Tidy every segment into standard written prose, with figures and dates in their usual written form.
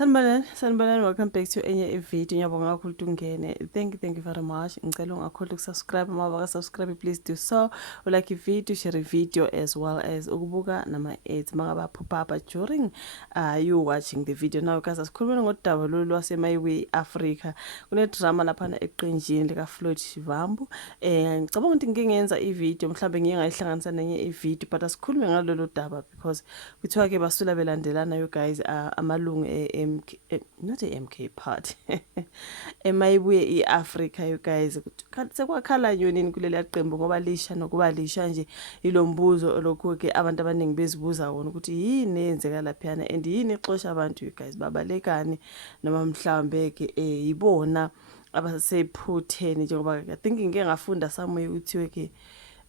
Sanibonani, welcome back to enye video. Ngiyabonga kakhulu ungene. Thank you very much. Ngicela ungakhohlwa ukusubscribe, uma baka-subscribe please do so. Like video, share video as well as ukubuka nama-ads mangaba pop up during you watching the video. Now guys, asikhulumeni ngodaba lolu lwaseMaiwe Africa. Kune drama laphana eqenjini lika Floyd Shivambu. Ngicabanga ukuthi ngike ngenza i-video mhlambe ngiye ngayihlanganisa nenye i-video but asikhulume ngalolu daba because kuthiwa ke basula belandelana you guys amalungu not a MK part emayibuye iAfrica you guys sekwakhala yonini kuleli qembu ngoba lisha nokuba lisha nje ilombuzo olokho ke abantu abaningi bezibuza wona ukuthi yini yenzeka laphana and yini ixosha abantu you guys babalekani noma mhlambe ke yibona abasephutheni njengoba I think ngeke ngafunda somewhere uthiwe ke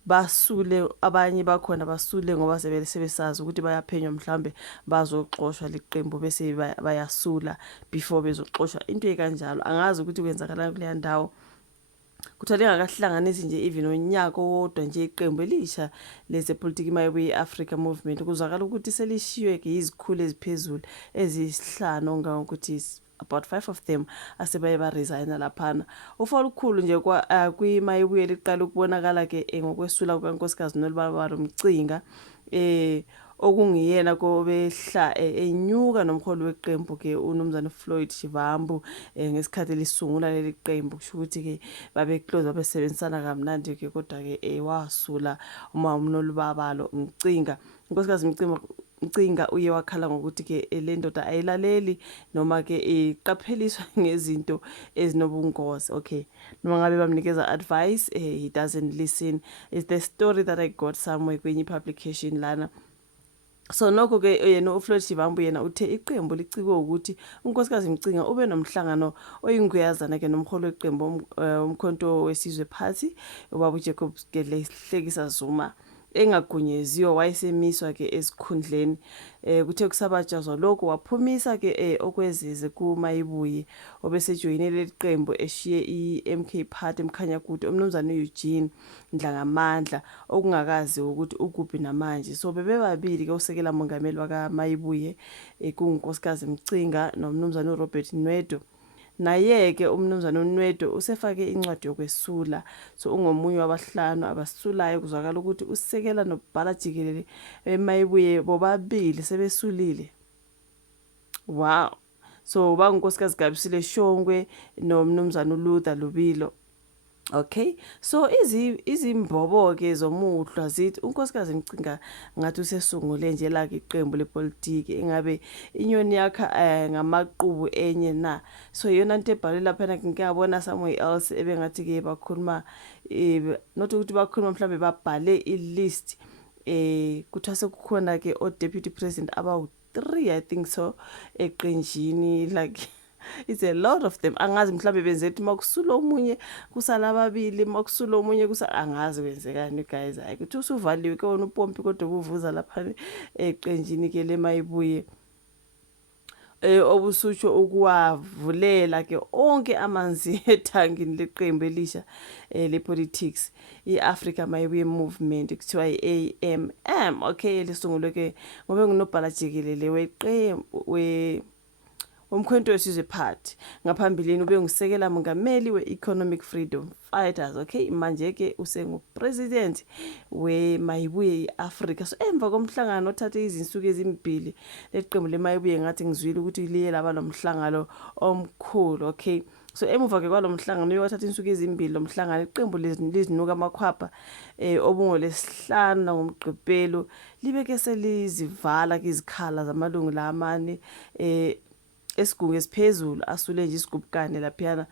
basule abanye bakhona basule ngoba sebesazi ukuthi bayaphenywa mhlambe bazoxoshwa liqembu bese bayasula before bezoxoshwa into ekanjalo angazi ukuthi kwenzakala kuleya ndawo kuthale ngakahlanganisi nje even onyaka wodwa nje iqembu elisha leze politiki Maiwe Africa movement kuzakala ukuthi selishiwe ke izikhulu eziphezulu ezisihlanu ngokuthi about 5 of them asebaye ba resign laphana ufa olukhulu nje kwa kwiMaibuye liqala ukubonakala ke ngokwesula kwaNkosikazi noLibalo Mcinga okungiyena kobehla enyuka nomkholo weqembu ke uNomzana Floyd Shivambu ngesikhathi lisungula leli qembu kusho ukuthi ke babe close babesebenzisana kamnandi ke kodwa ke wasula uma uNolibalo Mcinga Nkosikazi Mcinga uye wakhala ngokuthi ke le ndoda ayilaleli noma ke iqapheliswa ngezinto ezinobungozi okay noma ngabe bamnikeza advice he doesn't listen. It's the story that I got somewhere kwenye publication lana. So nokho ke yena uFloyd Shivambu yena uthe iqembu licikwe ukuthi uNkosikazi Mcinga ube nomhlangano oyinguyazana ke nomkholo weqembu umkhonto wesizwe party ubaba uJacob Gedleyihlekisa Zuma engagunyeziwe wayesemiswa ke esikhundleni kuthe kusabatshazwa lokho waphumisa ke okwezize kuMaibuye obesejoyinele iqembu eshiye iMK party emkhanya kude umnumzana Eugene Ndlangamandla okungakazi ukuthi ukuphi namanje so bebebabili ke usekela mongameli wakaMaibuye kuNkosikazi Mcinga nomnumzana uRobert Nwedo naye-ke umnumzana uNwedo usefake incwadi yokwesula so ungomunye wabahlanu abasulayo kuzwakala ukuthi usekela nobhala jikelele eMaibuye bobabili sebesulile wow so bangunkosikazi Gabisile Shongwe nomnumzana uLuther Lubilo. Okay so izimbobo ke zomuhlwa zithi uNkosikazi Mcinga ngathi usesungule nje la iqembu lepolitiki engabe inyoni yakha ngamaqhubu enye na so yona into ebhalwe lapha ngike ngabona somewhere else ebengathi ke bakhuluma not ukuthi bakhuluma mhlambe babhale ilist kuthase kukhona ke o deputy president about 3 I think so eqenjini like it's a lot of them angazi mhlambe benzethi makusula omunye kusala ababili makusula omunye angazi kwenzekani guys ayikuthi usuvaliwe ke wona uPompi kodwa ubuvuza lapha eqenjini ke leMaibuye obusutsho ukuwavulela ke onke amanzi ethangini leqembu elisha lepolitics iAfrica Maibuye movement kuthiwa iAMM okay lisungulwe ke ngobe ngunobhala jikelele weqembu umkhonto wesizwe party ngaphambilini ube ngusekela mongameli weEconomic Freedom Fighters okay manje ke usengupresident weMaibuye iAfrica so emva komhlangano othathe izinsuku ezimbili leqembu leMaibuye ngathi ngizwile ukuthi liye laba nomhlangano omkhulu okay so emuva ke kwalomhlangano uyothatha insuku ezimbili lomhlangano iqembu lizinuka amakhwapha obungolesihlanu ngomgqibelo libeke selizivala ke izikhala zamalungu lamane esigungu esiphezulu asule nje isigubukane laphana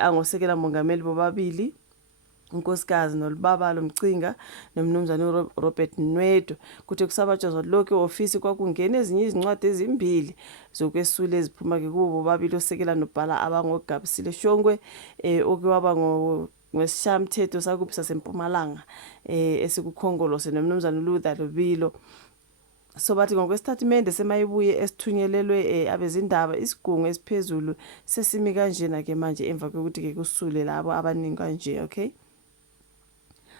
angosekela mongameli bobabili uNkosikazi noLibalo Mcinga nomnumzana Robert Nwedo kuthe kusabatshazwa lokho office kwakungena ezinye izincwadi ezimbili zokwesula eziphuma ke kubo bobabili osekela nobhala abangogabisile Shongwe okwaba ngwesishamthetho sakuphi saseMpumalanga esikukhongolose nomnumzana uLuther Lubilo. So bathi ngokwesitatimende seMaibuye esithunyelelwe abezindaba isigungu esiphezulu sesimi kanjena ke manje emva kokuthi ke kusule labo abaningi kanje okay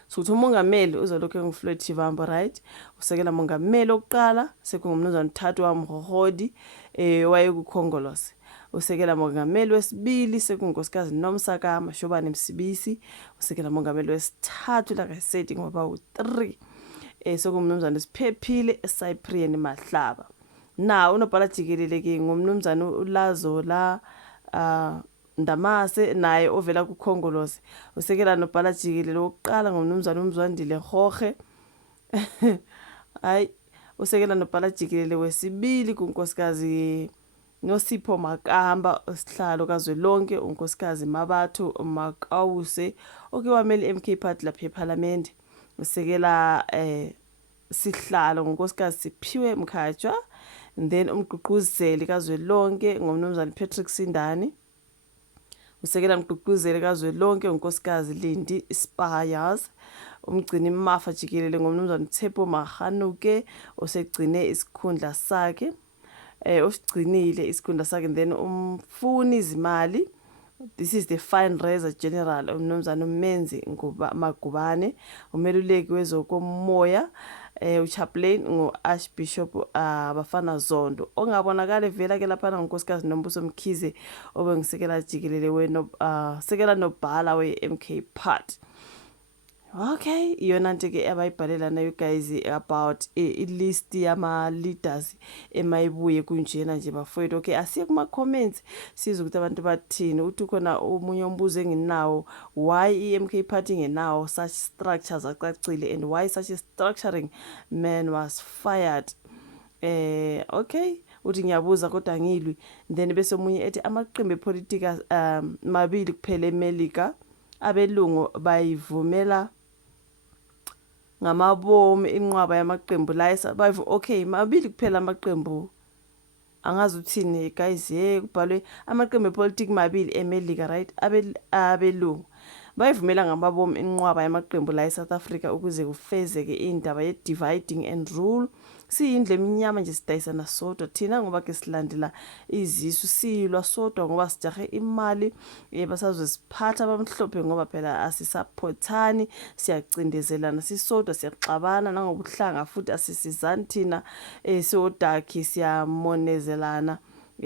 so umongameli uzolokho nguFloyd Shivambu right usekela mongameli oqala sekungumnumzana Thato Mhohodi wayekukhongolose. Usekela mongameli wesibili sekunkosikazi Nomsaka Mashobane Msibisi. Usekela mongameli wesithathu like I said ngoba u3 sokumnumzana Siphephile eCyprian Mahlaba. Na unobhala jikelele ke ngumnumzana uLazo la Ndamase naye ovela kukhongolose. Usekela nobhala jikelele oqala ngumnumzana uMzwandile Hoge. Hayi usekela nobhala jikelele wesibili kunkosikazi Nosipho Makamba osihlalo kazwelonke unkosikazi Mabatho Makawuse wamele MK Party lapha eParliament. Usekela sihlalo ngonkosikazi Siphiwe Mkhatshwa, and then umgqugquzeli kazwelonke ngomnumzana Patrick Sindani. Usekela mgqugquzeli kazwelonke unkosikazi Lindi Spires. Umgcini mafa jikelele ngomnumzana Tshepo Mahanuke osegcine isikhundla sakhe. Usigcinile isikhundla sakhe. Then umfuni izimali, this is the fundraiser general umnumzana uMenzi Magubane. Umeluleki wezokomoya uchaplain ngo-Archbishop Bafana Zondo ongabonakala vela ke lapha ngonkosikazi Nombuso Mkhize obengisekela jikelele sekela nobhala we-MK Party. Okay, iyona nto ke abayibhalela nayo guys about list yama leaders emayibuye kunjena nje bafowethu. Okay, asiye kuma comments siza ukuthi abantu bathini. Uthi khona umunye umbuzo enginawo, why iMK Party ngenawo such structures acacile and why such a structuring man was fired. Okay, uthi ngiyabuza kodwa ngilwi. Then bese omunye ethi amaqembu epolitika mabili kuphela eMelika abelungu bayivumela ngamabomu inqwaba yamaqembu la okay mabili kuphela amaqembu angazi uthini guys kubhalwe amaqembu epolitiki mabili eMelika right abelungu bayivumela ngamabomu inqwaba yamaqembu la eSouth Africa ukuze kufezeke indaba ye dividing and rule. Siyindle eminyama nje sidayisana sodwa thina ngoba ke silandela izisu silwa sodwa ngoba sijahe imali basazwe siphatha abamhlophe ngoba phela asisupportani siyacindezelana sisodwa siyaxabana nangobuhlanga futhi asisizani thina sodakhi siyamonezelana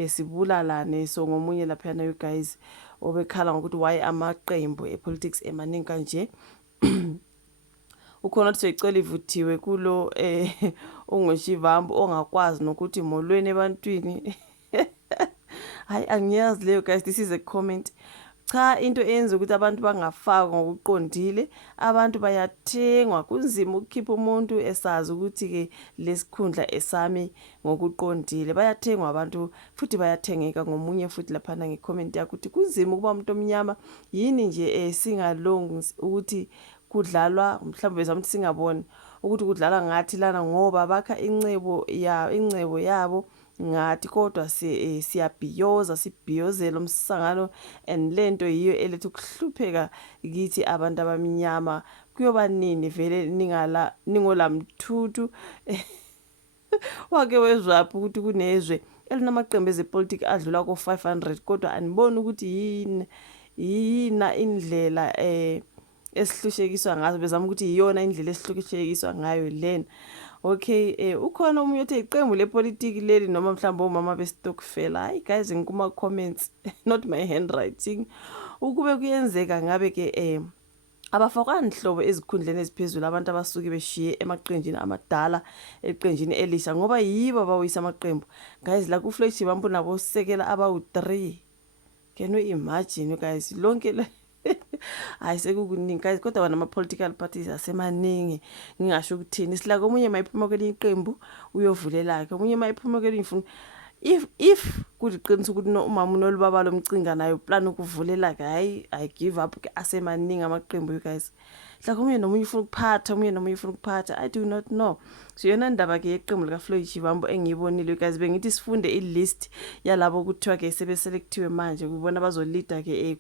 sibulalane. So ngomunye lapha na you guys obekhala ngokuthi why amaqembu epolitics emaningi kanje. Ukhona ukuthi ecela ivuthiwe kulo ungoshivambu ongakwazi nokuthi molweni ebantwini. Hayi angiyazi leyo guys, this is a comment. Cha into eyenza ukuthi abantu bangafakwa ngokuqondile, abantu bayathengwa kunzima ukukhipha umuntu esazi ukuthi ke lesikhundla esami ngokuqondile. Bayathengwa abantu futhi bayathengeka ngomunye futhi lapha na ngecomment yakho ukuthi kunzima ukuba umuntu omnyama yini nje singalongi ukuthi kudlalwa mhlawumbe zamuthi singaboni ukuthi kudlala ngathi lana ngoba bakha incebo yabo ngathi kodwa siyabhiyoza sibhiyozela umsangano and lento yiyo elethe ukuhlupheka kithi abantu abamnyama. Kuyoba nini vele ningola mthuthu wake wezwaphi ukuthi kunezwe elinamaqembu ezepolitiki adlula ko 500 kodwa aniboni ukuthi yina indlela esihlushekiswa ngazo bezama ukuthi iyona indlela esihlushekiswa ngayo lena. Okay, ukhona umuntu othe iqembu lepolitiki leli noma mhlawumbe omama bestokfela. Hayi guys ngikuma comments not my handwriting. Ukube kuyenzeka ngabe ke abafakwa inhlobo ezikhundleni eziphezulu abantu abasuke beshiye emaqenjini amadala eqenjini elisha ngoba yibo abawisa amaqembu. Guys la ku Floyd Shivambu nabo sekela abawu3. Can you imagine guys lonke hayi sekukuningi guys kodwa wana ama-political parties asemaningi ngingasho ukuthini. Sila komunye mayiphuma kwelinye iqembu uyovulela ke omunye mayiphuma kwelinye ifuna if kuliqinisa ukuthi umama unolubaba lomcinga nayo plan ukuvulela ke hayi I give up ke asemaningi amaqembu you guys. Sila komunye nomunye ufuna ukuphatha omunye nomunye ufuna ukuphatha I do not know. So yona ndaba ke yeqembu lika Floyd Shivambu engiyibonile you guys bengithi sifunde ilist yalabo ukuthiwa ke sebeselectiwe manje kubona bazolida ke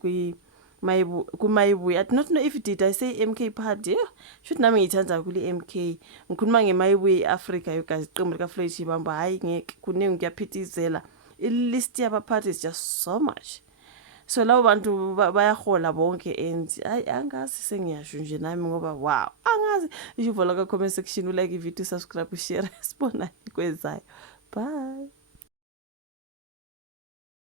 kumayibuye. I do not know if did I say MK Party. Should nami ngithanda kuli MK. Ngikhuluma ngemayibuye eAfrica you guys iqembu lika Floyd Shivambu hayi ngeke kuningi kuyaphithizela. I-list yaba parties is just so much. So labo bantu bayahola bonke and hayi angazi sengiyasho nje nami ngoba wow angazi isho vola ka comment section, like i video, subscribe, share, sibona kwezayo. Bye.